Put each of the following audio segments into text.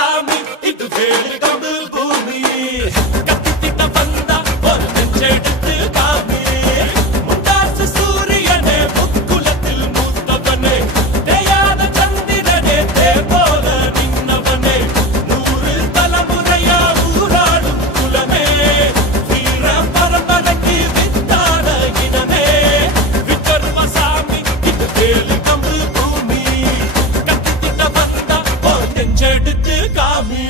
சாமி இது வேலு கம்பு பூமி கத்திட்ட வந்தா ஒரு நெஞ்செடுத்து காமி முண்டாசு சூரியனே முக்குலத்தில் மூத்தவனே தேயாத சந்திரனே தேவோல நின்னவனே 100 தலைமுறையா ஊராடும் குலமே வீர பரம்பரைக்கு வித்தான இனமே விக்கர்ம சாமி இது வேலு கம்பு பூமி கத்திட்ட வந்தா ஒரு நெஞ்செடுத்து காமி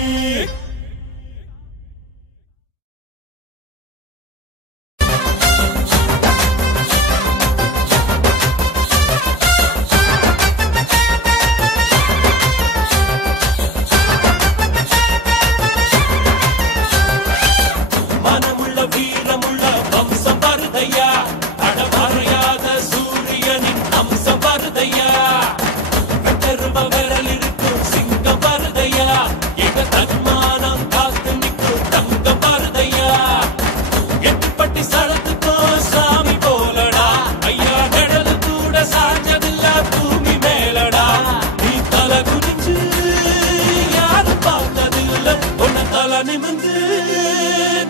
மனமுள்ள வீரமுள்ள வம்சம் வருதையா அடமறையாத சூரியனின் அம்சம் வருதையா வெட்டரும விரல் இருக்கும் சிங்கம் வருதையா எங்க தன்மானம் காத்து நிற்கும் தங்கம் வருதையா எட்டுப்பட்டி சடத்துக்கோ சாமி போலடா ஐயா நிழலு கூட சாஞ்சதில்ல பூமி மேலடா நீ தலை குனிஞ்சு யாரும் பார்த்ததில்ல உன்னை தலை நிமிந்து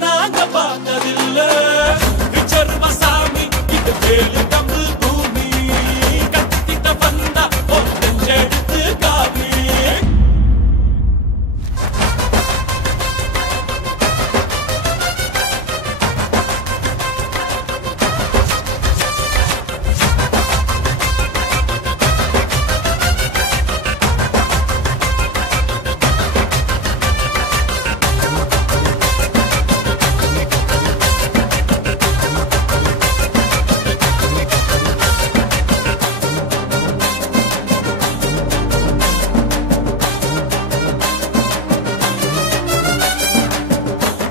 நாங்க பார்த்ததில்ல விச்சர்ம சாமி இது வேலு கம்பு பூமி கத்திட்ட வந்தா ஒரு நெஞ்செடுத்து காமி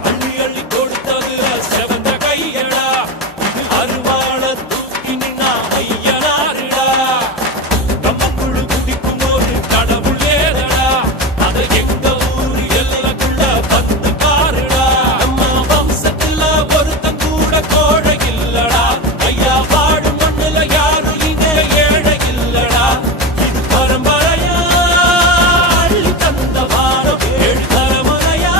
அள்ளி அள்ளி கொடுத்தது செவந்த கையடா இது அருவாள தூக்கி நின்னா ஐயனாருடா கம்மங்குழு குடிக்கும் ஒரு கடவுள் ஏதடா அத எங்க ஊரு எல்லைக்குள்ள வந்து பாருடா நம்ம வம்சத்துல ஒருத்தன் கூட கோழை இல்லடா ஐயா வாடும் மண்ணுல யாரும் இங்க ஏழை இல்லடா இது பரம்பரையா அள்ளி தந்த வாரம் 7 தலைமுறையா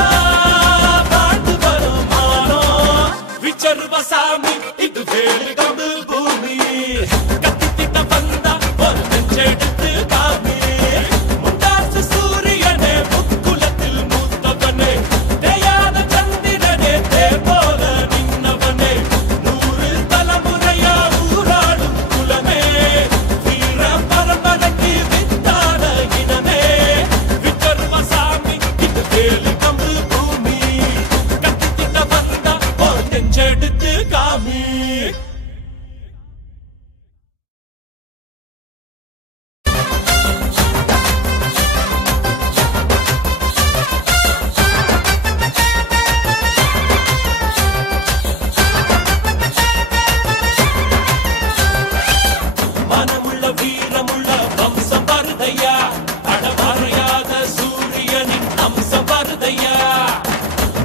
வாழ்ந்து வரும் மானம் விச்சர்வ சாமி இது வேலு கம்பு பூமி கத்திட்ட வந்தா ஒரு நெஞ்செடுத்து காமி முண்டாசு சூரியனே முக்குலத்தில் மூத்தவனே தேயாத சந்திரனே தேவோல நின்னவனே 100 தலைமுறையா ஊராடும் குலமே வீர பரம்பரைக்கு வித்தான இனமே விக்கர்ம சாமி இது வேலு கம்பு பூமி கத்திட்ட வந்தா ஒரு நெஞ்செடுத்து காமி மனமுள்ள வீரமுள்ள வம்சம் வருதையா அடமறையாத சூரியனின் அம்சம் வருதையா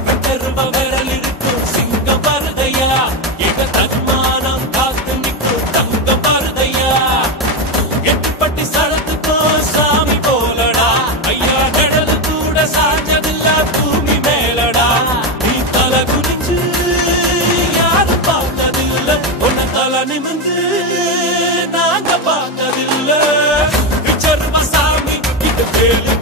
வெட்டரும விரல் இருக்கும் சிங்கம் வருதையா எங்க தன்மானம் காத்து நிற்கும் தங்கம் வருதையா எட்டுப்பட்டி சடத்துக்கோ சாமி போலடா ஐயா நிழலு கூட சாஞ்சதில்ல பூமி மேலடா நீ தலை குனிஞ்சு யாரும் பார்த்ததில்ல உன்னை தலை நிமிந்து நாங்க பார்த்ததில்ல விச்சர்ம சாமி இது வேலு